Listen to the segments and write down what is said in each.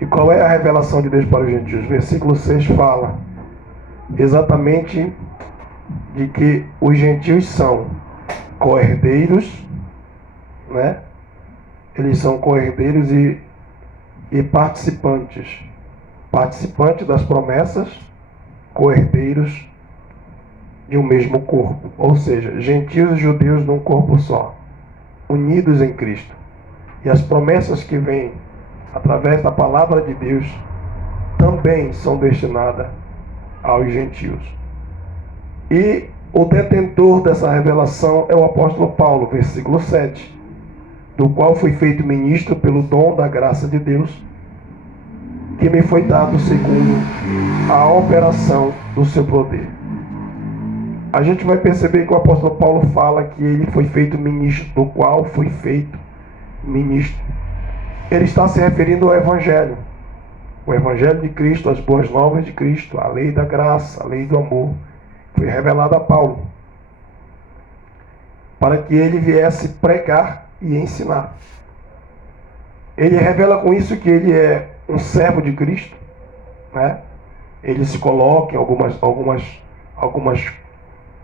E qual é a revelação de Deus para os gentios? Versículo 6 fala exatamente de que os gentios são co-herdeiros, né? Eles são co-herdeiros e participantes. Participantes das promessas, co-herdeiros de um mesmo corpo. Ou seja, gentios e judeus num corpo só, unidos em Cristo. E as promessas que vêm através da palavra de Deus também são destinadas aos gentios. E o detentor dessa revelação é o apóstolo Paulo, versículo 7, do qual fui feito ministro pelo dom da graça de Deus, que me foi dado segundo a operação do seu poder. A gente vai perceber que o apóstolo Paulo fala que ele foi feito ministro, do qual foi feito ministro. Ele está se referindo ao Evangelho. O Evangelho de Cristo, as boas novas de Cristo, a lei da graça, a lei do amor, foi revelada a Paulo, para que ele viesse pregar e ensinar. Ele revela com isso que ele é um servo de Cristo, né? Ele se coloca em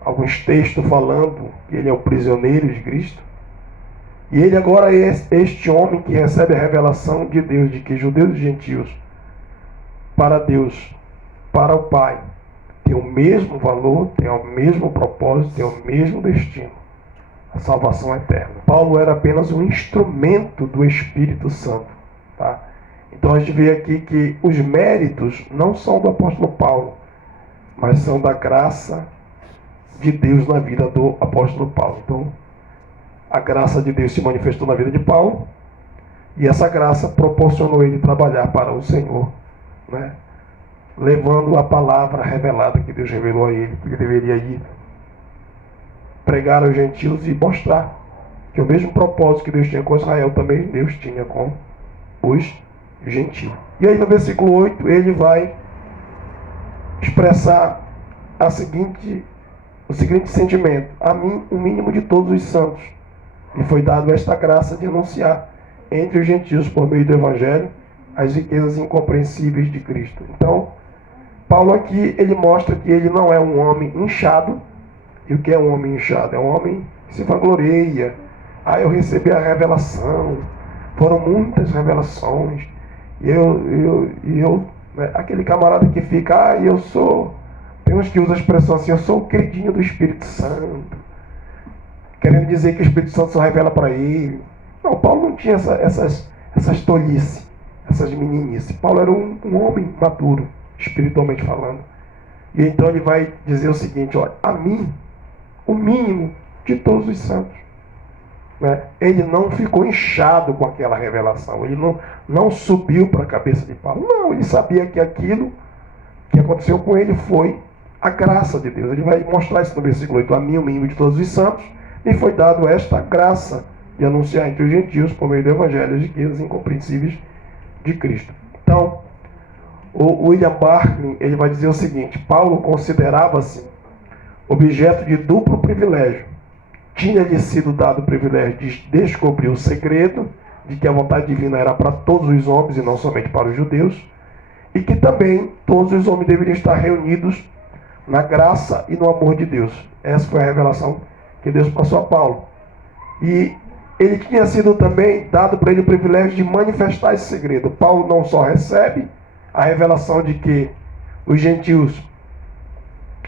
alguns textos falando que ele é o prisioneiro de Cristo. E ele agora é este homem que recebe a revelação de Deus, de que judeus e gentios, para Deus, para o Pai, tem o mesmo valor, tem o mesmo propósito, tem o mesmo destino, a salvação eterna. Paulo era apenas um instrumento do Espírito Santo, tá? Então a gente vê aqui que os méritos não são do apóstolo Paulo, mas são da graça de Deus na vida do apóstolo Paulo. Então a graça de Deus se manifestou na vida de Paulo, e essa graça proporcionou ele trabalhar para o Senhor, né? Levando a palavra revelada que Deus revelou a ele, que ele deveria ir pregar aos gentios e mostrar que o mesmo propósito que Deus tinha com Israel, também Deus tinha com os gentios. E aí no versículo 8 ele vai expressar o seguinte sentimento: a mim, o mínimo de todos os santos, me foi dado esta graça de anunciar entre os gentios, por meio do Evangelho, as riquezas incompreensíveis de Cristo. Então, Paulo aqui, ele mostra que ele não é um homem inchado. E o que é um homem inchado? É um homem que se vangloria. Eu recebi a revelação, foram muitas revelações, né? Aquele camarada que fica, tem uns que usam a expressão assim: eu sou o queridinho do Espírito Santo, querendo dizer que o Espírito Santo só revela para ele. Não, Paulo não tinha essas tolices, essas meninices. Paulo era um homem maduro, espiritualmente falando. E então ele vai dizer o seguinte: olha, a mim, o mínimo de todos os santos, né? Ele não ficou inchado com aquela revelação, ele não subiu para a cabeça de Paulo. Não, ele sabia que aquilo que aconteceu com ele foi a graça de Deus. Ele vai mostrar isso no versículo 8: a mim, o mínimo de todos os santos, me foi dado esta graça de anunciar entre os gentios, por meio do Evangelho, as riquezas incompreensíveis de Cristo. Então, o William Barclay, ele vai dizer o seguinte: Paulo considerava-se objeto de duplo privilégio. Tinha-lhe sido dado o privilégio de descobrir o segredo de que a vontade divina era para todos os homens e não somente para os judeus, e que também todos os homens deveriam estar reunidos na graça e no amor de Deus. Essa foi a revelação que Deus passou a Paulo. E ele tinha sido também dado para ele o privilégio de manifestar esse segredo. Paulo não só recebe a revelação de que os gentios,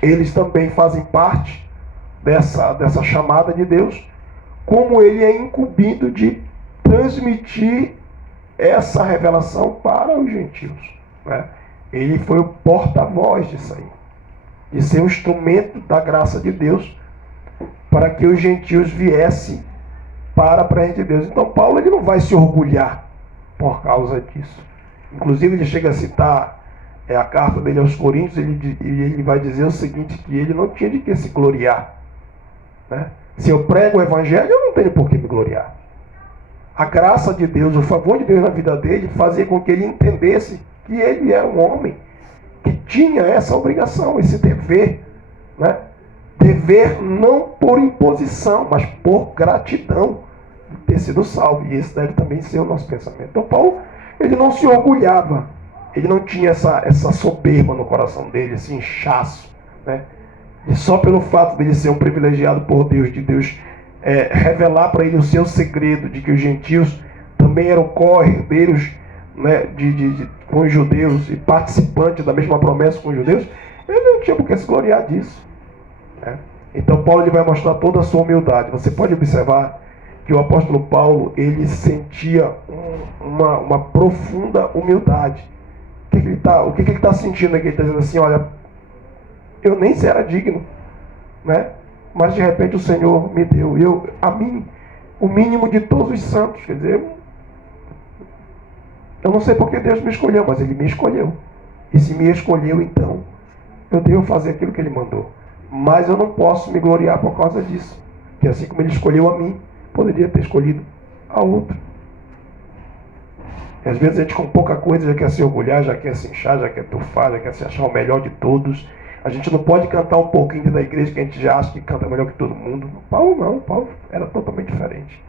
eles também fazem parte dessa chamada de Deus, como ele é incumbido de transmitir essa revelação para os gentios, né? Ele foi o porta-voz disso aí, de ser um instrumento da graça de Deus para que os gentios viessem para a presença de Deus. Então Paulo, ele não vai se orgulhar por causa disso. Inclusive ele chega a citar a carta dele aos Coríntios, ele vai dizer o seguinte: que ele não tinha de que se gloriar, né? Se eu prego o Evangelho, eu não tenho por que me gloriar. A graça de Deus, o favor de Deus na vida dele, fazia com que ele entendesse que ele era um homem que tinha essa obrigação, esse dever, né? Dever não por imposição, mas por gratidão de ter sido salvo. E esse deve também ser o nosso pensamento. Então Paulo, Ele não se orgulhava. Ele não tinha essa soberba no coração dele, esse inchaço, né? E só pelo fato dele ser um privilegiado por Deus, de Deus revelar para ele o seu segredo, de que os gentios também eram co-herdeiros, né, com os judeus e participantes da mesma promessa com os judeus, ele não tinha por que se gloriar disso, né? Então Paulo ele vai mostrar toda a sua humildade. Você pode observar que o apóstolo Paulo ele sentia uma profunda humildade. O que ele está sentindo aqui? Ele está dizendo assim, olha, eu nem era digno, né? Mas de repente o Senhor me deu, a mim, o mínimo de todos os santos. Quer dizer, eu não sei porque Deus me escolheu, mas Ele me escolheu. E se me escolheu, então, eu devo fazer aquilo que Ele mandou. Mas eu não posso me gloriar por causa disso. Porque assim como Ele escolheu a mim, poderia ter escolhido a outro. E às vezes a gente com pouca coisa já quer se orgulhar, já quer se inchar, já quer tufar, já quer se achar o melhor de todos. A gente não pode cantar um pouquinho da igreja que a gente já acha que canta melhor que todo mundo. Paulo não, Paulo era totalmente diferente.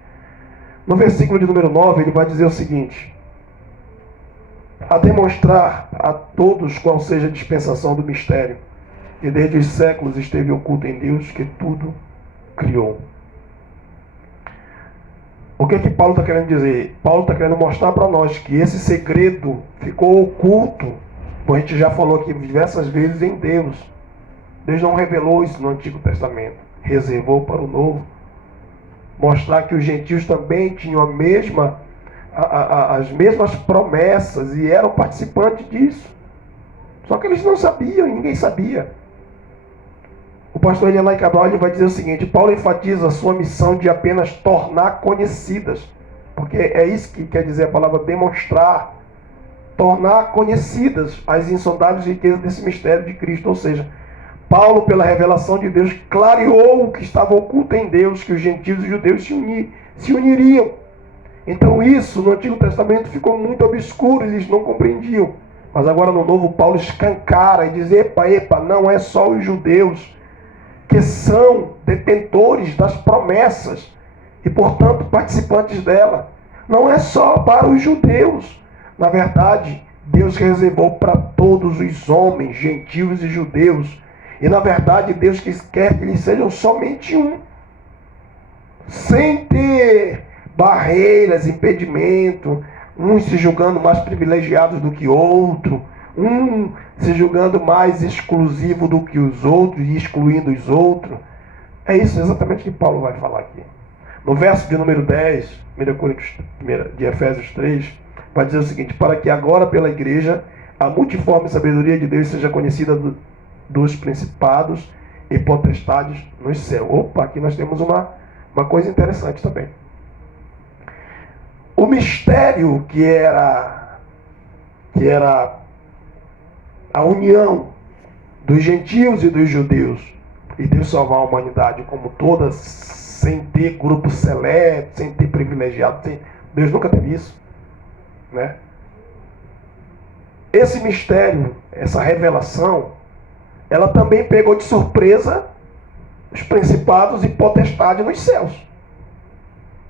No versículo de número 9, ele vai dizer o seguinte: a demonstrar a todos qual seja a dispensação do mistério, que desde os séculos esteve oculto em Deus, que tudo criou. O que Paulo está querendo dizer? Paulo está querendo mostrar para nós que esse segredo ficou oculto, como a gente já falou aqui diversas vezes, em Deus. Deus não revelou isso no Antigo Testamento, reservou para o Novo. Mostrar que os gentios também tinham as mesmas promessas e eram participantes disso. Só que eles não sabiam, ninguém sabia. O pastor Elianai Cabral vai dizer o seguinte: Paulo enfatiza a sua missão de apenas tornar conhecidas, porque é isso que quer dizer a palavra demonstrar, tornar conhecidas as insondáveis riquezas desse mistério de Cristo. Ou seja, Paulo, pela revelação de Deus, clareou o que estava oculto em Deus, que os gentios e os judeus se uniriam. Então isso no Antigo Testamento ficou muito obscuro, eles não compreendiam. Mas agora no Novo, Paulo escancara e diz: epa, não é só os judeus que são detentores das promessas e, portanto, participantes dela. Não é só para os judeus. Na verdade, Deus reservou para todos os homens, gentios e judeus. E, na verdade, Deus quer que eles sejam somente um. Sem ter barreiras, impedimento, uns se julgando mais privilegiados do que outro, um se julgando mais exclusivo do que os outros e excluindo os outros. É isso exatamente que Paulo vai falar aqui. No verso de número 10, 1 Coríntios, de Efésios 3, vai dizer o seguinte: para que agora pela igreja a multiforme sabedoria de Deus seja conhecida dos principados e potestades no céu. Opa, aqui nós temos uma coisa interessante também. O mistério que era a união dos gentios e dos judeus, e Deus salvar a humanidade como toda, sem ter grupo seleto, sem ter privilegiado, Deus nunca teve isso, né? Esse mistério, essa revelação, ela também pegou de surpresa os principados e potestades nos céus.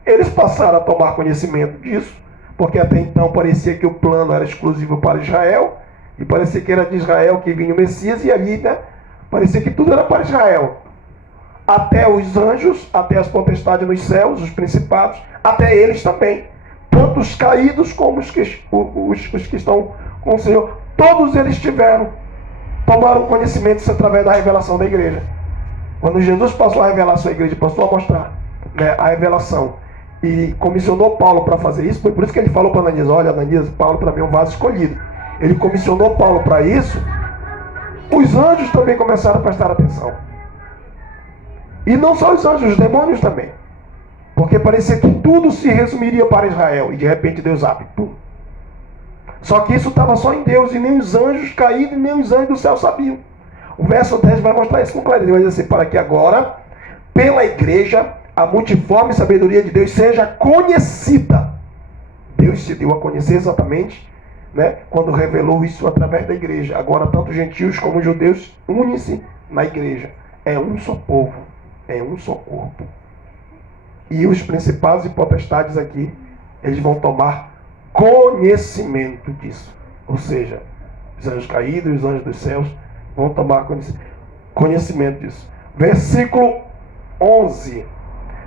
Eles passaram a tomar conhecimento disso, porque até então parecia que o plano era exclusivo para Israel, e parecia que era de Israel que vinha o Messias, e ali, né, parecia que tudo era para Israel. Até os anjos, até as potestades nos céus, os principados, até eles também. Tanto os caídos como os que estão com o Senhor. Todos eles tomaram conhecimento disso através da revelação da igreja. Quando Jesus passou a revelar a sua igreja, passou a mostrar, né, a revelação, e comissionou Paulo para fazer isso, foi por isso que ele falou para Ananias: olha, Ananias, Paulo para mim é um vaso escolhido. Ele comissionou Paulo para isso. Os anjos também começaram a prestar atenção. E não só os anjos, os demônios também. Porque parecia que tudo se resumiria para Israel. E de repente Deus abre. Pum. Só que isso estava só em Deus. E nem os anjos caídos, e nem os anjos do céu sabiam. O verso 10 vai mostrar isso com clareza. Ele vai dizer assim: para que agora, pela igreja, a multiforme sabedoria de Deus seja conhecida. Deus se deu a conhecer exatamente, né, quando revelou isso através da igreja. Agora, tanto gentios como judeus unem-se na igreja. É um só povo, é um só corpo. E os principados e potestades aqui, eles vão tomar conhecimento disso. Ou seja, os anjos caídos, os anjos dos céus vão tomar conhecimento disso. Versículo 11.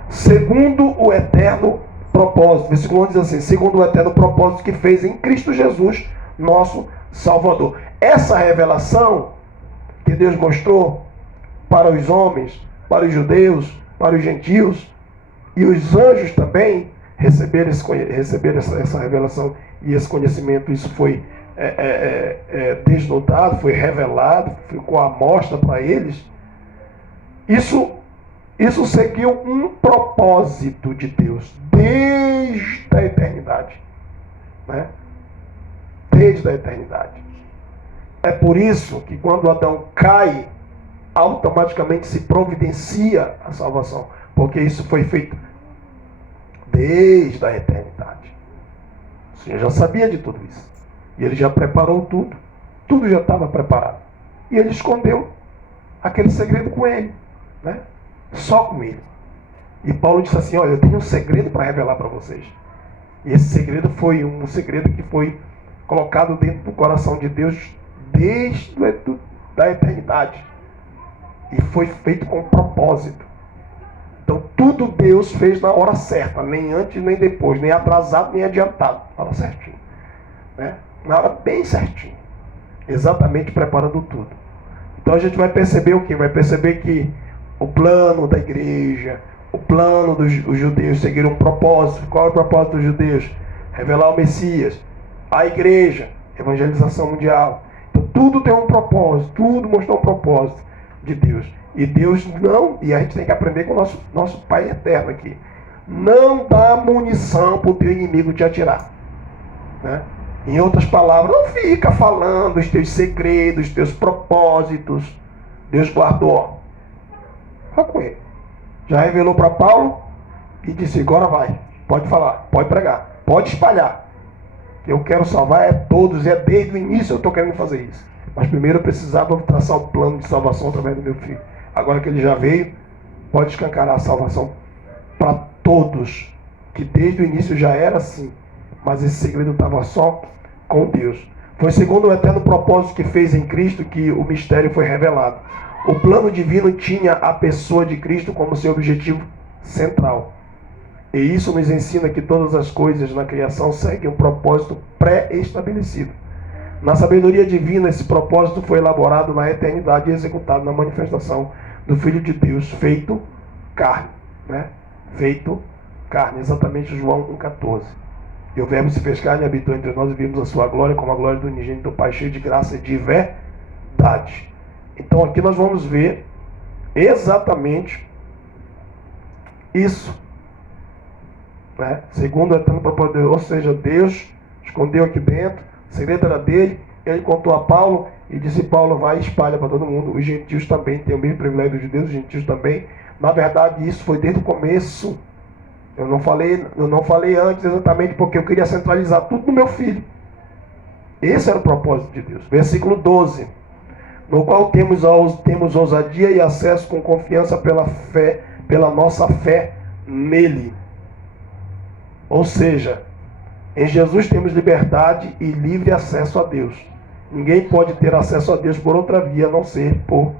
Segundo o eterno propósito. Versículo 11 diz assim: segundo o eterno propósito que fez em Cristo Jesus, nosso Salvador. Essa revelação que Deus mostrou para os homens, para os judeus, para os gentios, e os anjos também receberam essa revelação e esse conhecimento. Isso foi desnudado, foi revelado, ficou à mostra para eles. Isso seguiu um propósito de Deus desde a eternidade, né? Desde a eternidade. É por isso que quando Adão cai, automaticamente se providencia a salvação, porque isso foi feito desde a eternidade. O Senhor já sabia de tudo isso, e Ele já preparou tudo já estava preparado, e Ele escondeu aquele segredo com Ele, né? Só com Ele. E Paulo disse assim: olha, eu tenho um segredo para revelar para vocês. E esse segredo foi um segredo que foi colocado dentro do coração de Deus desde a eternidade, e foi feito com propósito. Então tudo Deus fez na hora certa, nem antes nem depois, nem atrasado nem adiantado, na hora certinho, né? Na hora bem certinho, exatamente preparando tudo. Então a gente vai perceber o quê? Vai perceber que o plano da igreja, o plano dos judeus seguiram um propósito. Qual é o propósito dos judeus? Revelar o Messias. A igreja, evangelização mundial. Então tudo tem um propósito, tudo mostrou um propósito de Deus. E Deus não, e a gente tem que aprender com o nosso Pai eterno aqui, não dá munição para o teu inimigo te atirar, né? Em outras palavras, não fica falando os teus segredos, os teus propósitos. Deus guardou. Fala com ele. Já revelou para Paulo e disse: agora vai, pode falar, pode pregar, pode espalhar. Eu quero salvar todos, e desde o início eu estou querendo fazer isso. Mas primeiro eu precisava traçar um plano de salvação através do meu filho. Agora que ele já veio, pode escancarar a salvação para todos, que desde o início já era assim, mas esse segredo estava só com Deus. Foi segundo o eterno propósito que fez em Cristo que o mistério foi revelado. O plano divino tinha a pessoa de Cristo como seu objetivo central. E isso nos ensina que todas as coisas na criação seguem um propósito pré-estabelecido. Na sabedoria divina, esse propósito foi elaborado na eternidade e executado na manifestação do Filho de Deus, feito carne, né? Feito carne, exatamente João 1,14. E o Verbo se fez carne e habitou entre nós, e vimos a sua glória como a glória do unigênito do Pai, cheio de graça e de verdade. Então aqui nós vamos ver exatamente isso, né? Segundo o eterno propósito, ou seja, Deus escondeu aqui dentro, o segredo era dele, ele contou a Paulo e disse: Paulo, vai e espalha para todo mundo. Os gentios também têm o mesmo privilégio dos judeus, os gentios também. Na verdade, isso foi desde o começo. Eu não falei antes exatamente porque eu queria centralizar tudo no meu filho. Esse era o propósito de Deus. Versículo 12. No qual temos ousadia e acesso com confiança pela fé, pela nossa fé nele. Ou seja, em Jesus temos liberdade e livre acesso a Deus. Ninguém pode ter acesso a Deus por outra via, a não ser por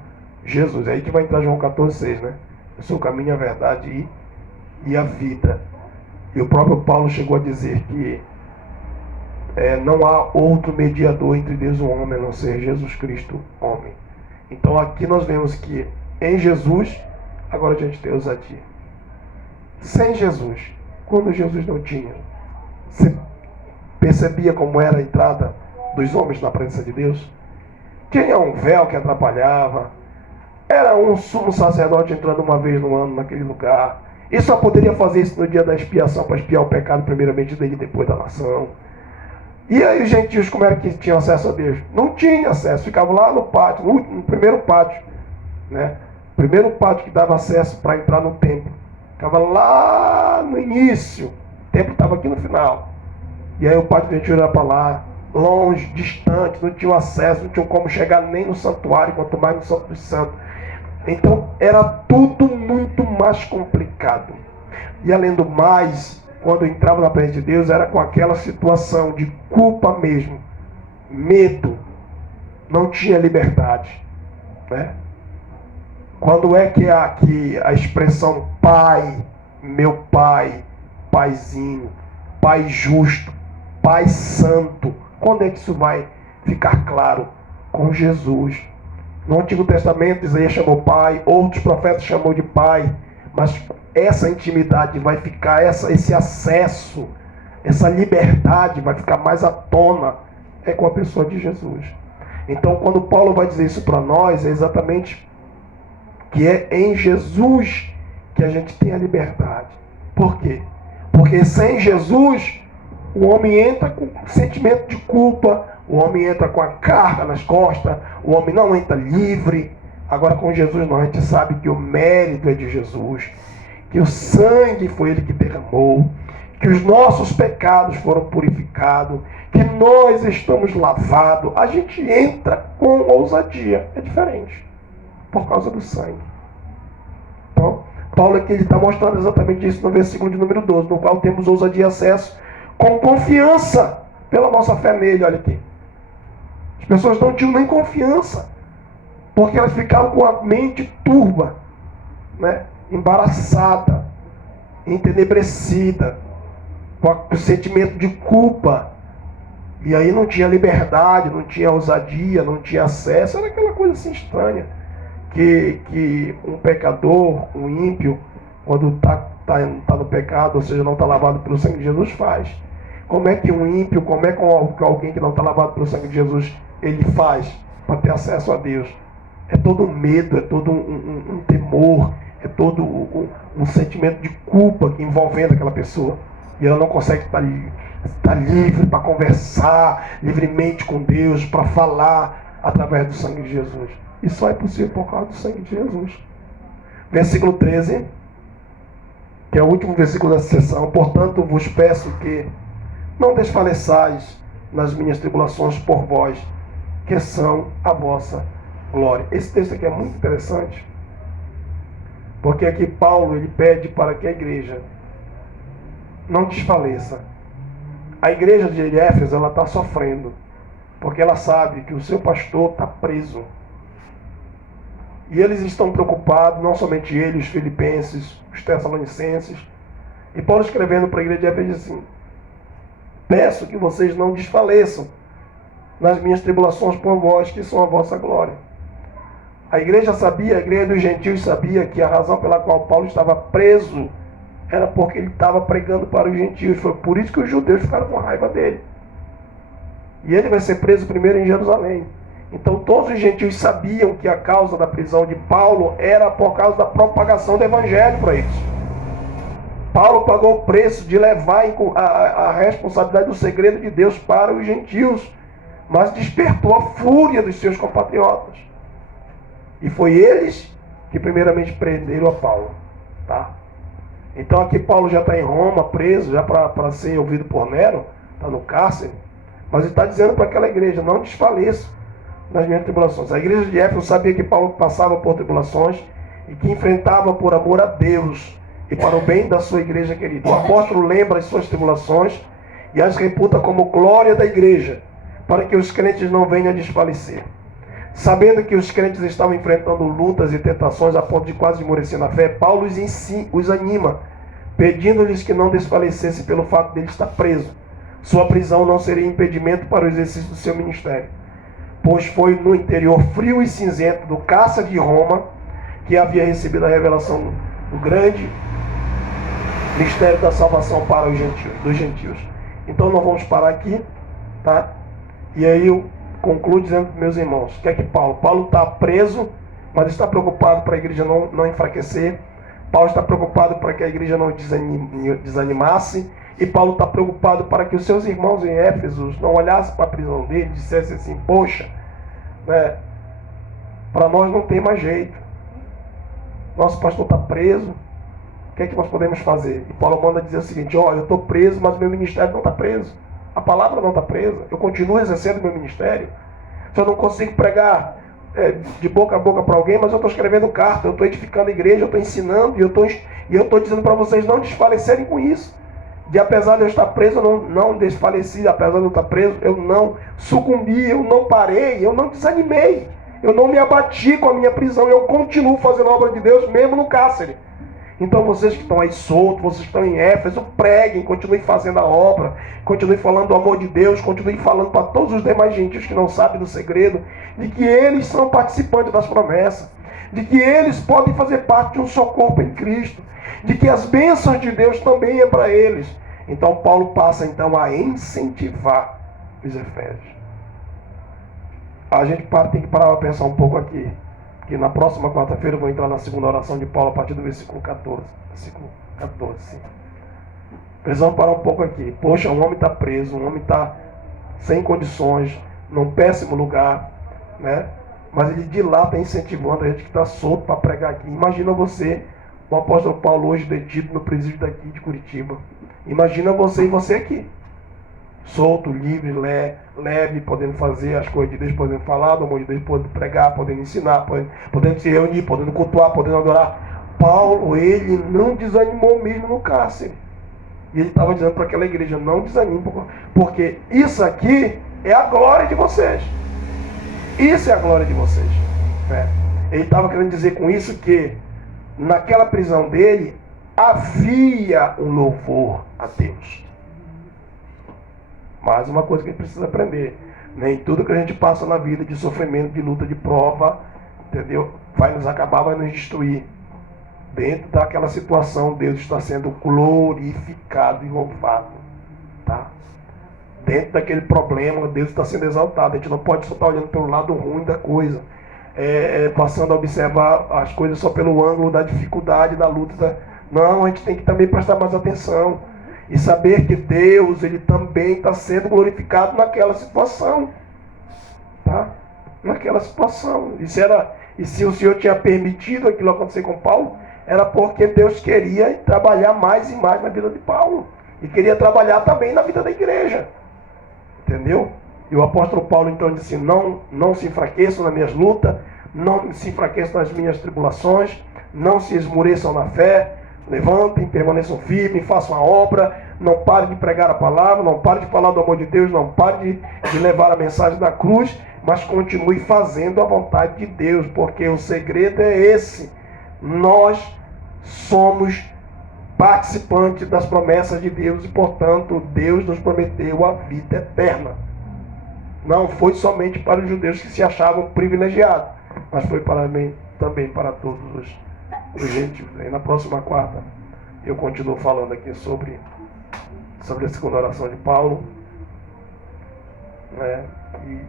Jesus. É aí que vai entrar João 14,6, né? Eu sou o caminho, a verdade e a vida. E o próprio Paulo chegou a dizer que não há outro mediador entre Deus e o homem, a não ser Jesus Cristo, homem. Então aqui nós vemos que em Jesus, agora a gente tem ousadia. Sem Jesus, quando Jesus não tinha, você percebia como era a entrada dos homens na presença de Deus? Tinha um véu que atrapalhava, era um sumo sacerdote entrando uma vez no ano naquele lugar, e só poderia fazer isso no dia da expiação, para expiar o pecado primeiramente dele e depois da nação. E aí os gentios, como era que tinham acesso a Deus? Não tinha acesso, ficavam lá no pátio, no primeiro pátio, né? Primeiro pátio que dava acesso para entrar no templo. Ficava lá no início, o templo estava aqui no final. E aí o pátio gentio era para lá, longe, distante, não tinha acesso, não tinha como chegar nem no santuário, quanto mais no Santo dos Santos. Então era tudo muito mais complicado. E além do mais, quando entrava na presença de Deus, era com aquela situação de culpa mesmo, medo, não tinha liberdade, né? Quando é que há aqui a expressão pai, meu pai, paizinho, pai justo, pai santo? Quando é que isso vai ficar claro? Com Jesus. No Antigo Testamento, Isaías chamou pai, outros profetas chamou de pai, mas essa intimidade vai ficar, esse acesso, essa liberdade vai ficar mais à tona é com a pessoa de Jesus. Então, quando Paulo vai dizer isso para nós, é exatamente que é em Jesus que a gente tem a liberdade. Por quê? Porque sem Jesus, o homem entra com sentimento de culpa, o homem entra com a carga nas costas, o homem não entra livre. Agora com Jesus não, a gente sabe que o mérito é de Jesus, que o sangue foi Ele que derramou, que os nossos pecados foram purificados, que nós estamos lavados. A gente entra com ousadia, é diferente, por causa do sangue. Então, Paulo aqui está mostrando exatamente isso no versículo de número 12, no qual temos ousadia e acesso com confiança pela nossa fé nele. Olha aqui. As pessoas não tinham nem confiança, porque elas ficavam com a mente turva, né? Embaraçada, entenebrecida, com o sentimento de culpa. E aí não tinha liberdade, não tinha ousadia, não tinha acesso. Era aquela coisa assim estranha que um pecador, um ímpio, quando está no pecado, ou seja, não está lavado pelo sangue de Jesus, faz. Como é que um ímpio, como é que alguém que não está lavado pelo sangue de Jesus, ele faz para ter acesso a Deus? É todo um medo, é todo um temor, é todo um sentimento de culpa que envolvendo aquela pessoa. E ela não consegue estar livre para conversar livremente com Deus, para falar através do sangue de Jesus. Isso só é possível por causa do sangue de Jesus. Versículo 13, que é o último versículo dessa sessão. Portanto, vos peço que não desfaleçais nas minhas tribulações por vós, que são a vossa glória. Esse texto aqui é muito interessante, porque aqui Paulo ele pede para que a igreja não desfaleça. A igreja de Éfeso ela está sofrendo, porque ela sabe que o seu pastor está preso. E eles estão preocupados, não somente ele, os filipenses, os tessalonicenses. E Paulo escrevendo para a igreja de Éfeso diz assim: peço que vocês não desfaleçam nas minhas tribulações por vós, que são a vossa glória. A igreja sabia, a igreja dos gentios sabia que a razão pela qual Paulo estava preso era porque ele estava pregando para os gentios. Foi por isso que os judeus ficaram com raiva dele. E ele vai ser preso primeiro em Jerusalém. Então todos os gentios sabiam que a causa da prisão de Paulo era por causa da propagação do evangelho para eles. Paulo pagou o preço de levar a responsabilidade do segredo de Deus para os gentios, mas despertou a fúria dos seus compatriotas. E foi eles que primeiramente prenderam a Paulo. Tá? Então aqui Paulo já está em Roma, preso, já para ser ouvido por Nero, está no cárcere, mas ele está dizendo para aquela igreja: não desfaleça nas minhas tribulações. A igreja de Éfeso sabia que Paulo passava por tribulações e que enfrentava por amor a Deus e para o bem da sua igreja querida. O apóstolo lembra as suas tribulações e as reputa como glória da igreja, para que os crentes não venham a desfalecer. Sabendo que os crentes estavam enfrentando lutas e tentações a ponto de quase esmorecer na fé, Paulo os anima, pedindo-lhes que não desfalecessem pelo fato de ele estar preso. Sua prisão não seria impedimento para o exercício do seu ministério, pois foi no interior frio e cinzento do cárcere de Roma que havia recebido a revelação do grande mistério da salvação para os gentios, dos gentios. Então nós vamos parar aqui, tá? E aí eu concluo dizendo para meus irmãos, o que é que Paulo está preso, mas está preocupado para a igreja não enfraquecer. Paulo está preocupado para que a igreja não desanimasse, e Paulo está preocupado para que os seus irmãos em Éfeso não olhassem para a prisão dele e dissessem assim: poxa, né, para nós não tem mais jeito, nosso pastor está preso, o que é que nós podemos fazer? E Paulo manda dizer o seguinte: olha, eu estou preso, mas meu ministério não está preso. A palavra não está presa. Eu continuo exercendo meu ministério. Se eu não consigo pregar de boca a boca para alguém, mas eu estou escrevendo carta, eu estou edificando a igreja, eu estou ensinando, e eu estou dizendo para vocês não desfalecerem com isso. De apesar de eu estar preso, eu não desfaleci, apesar de eu estar preso, eu não sucumbi, eu não parei, eu não desanimei. Eu não me abati com a minha prisão, eu continuo fazendo a obra de Deus mesmo no cárcere. Então vocês que estão aí soltos, vocês que estão em Éfeso, preguem, continuem fazendo a obra, continuem falando do amor de Deus, continuem falando para todos os demais gentios que não sabem do segredo, de que eles são participantes das promessas, de que eles podem fazer parte de um só corpo em Cristo, de que as bênçãos de Deus também é para eles. Então Paulo passa então a incentivar os efésios. A gente tem que parar para pensar um pouco aqui. Que na próxima quarta-feira eu vou entrar na segunda oração de Paulo a partir do versículo 14. Versículo 14, sim. Precisamos parar um pouco aqui. Poxa, um homem está preso, um homem está sem condições, num péssimo lugar, né? Mas ele de lá está incentivando a gente que está solto para pregar aqui. Imagina você, o apóstolo Paulo hoje detido no presídio daqui de Curitiba. Imagina você e você aqui. Solto, livre, leve, podendo fazer as coisas de Deus, podendo falar do amor de Deus, podendo pregar, podendo ensinar, podendo se reunir, podendo cultuar, podendo adorar. Paulo, ele não desanimou mesmo no cárcere. E ele estava dizendo para aquela igreja, não desanime, porque isso aqui é a glória de vocês. Isso é a glória de vocês. Ele estava querendo dizer com isso que naquela prisão dele havia um louvor a Deus. Mais uma coisa que a gente precisa aprender. Nem tudo que a gente passa na vida de sofrimento, de luta, de prova, entendeu? Vai nos acabar, vai nos destruir. Dentro daquela situação, Deus está sendo glorificado e louvado. Tá? Dentro daquele problema, Deus está sendo exaltado. A gente não pode só estar olhando pelo lado ruim da coisa. Passando a observar as coisas só pelo ângulo da dificuldade, da luta. Não, a gente tem que também prestar mais atenção. E saber que Deus, ele também está sendo glorificado naquela situação. Tá? Naquela situação. E se o Senhor tinha permitido aquilo acontecer com Paulo, era porque Deus queria trabalhar mais e mais na vida de Paulo. E queria trabalhar também na vida da igreja. Entendeu? E o apóstolo Paulo então disse, não se enfraqueçam nas minhas lutas, não se enfraqueçam nas minhas tribulações, não se esmoreçam na fé, levantem, permaneçam firmes, façam a obra, não parem de pregar a palavra, não parem de falar do amor de Deus, não parem de levar a mensagem da cruz, mas continue fazendo a vontade de Deus, porque o segredo é esse. Nós somos participantes das promessas de Deus e, portanto, Deus nos prometeu a vida eterna. Não foi somente para os judeus que se achavam privilegiados, mas foi também para todos os gentios. Aí na próxima quarta eu continuo falando aqui sobre a segunda oração de Paulo, né? E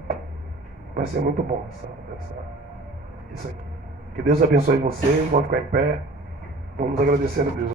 vai ser muito bom isso aqui. Que Deus abençoe vocês, vamos ficar em pé, vamos agradecer a Deus.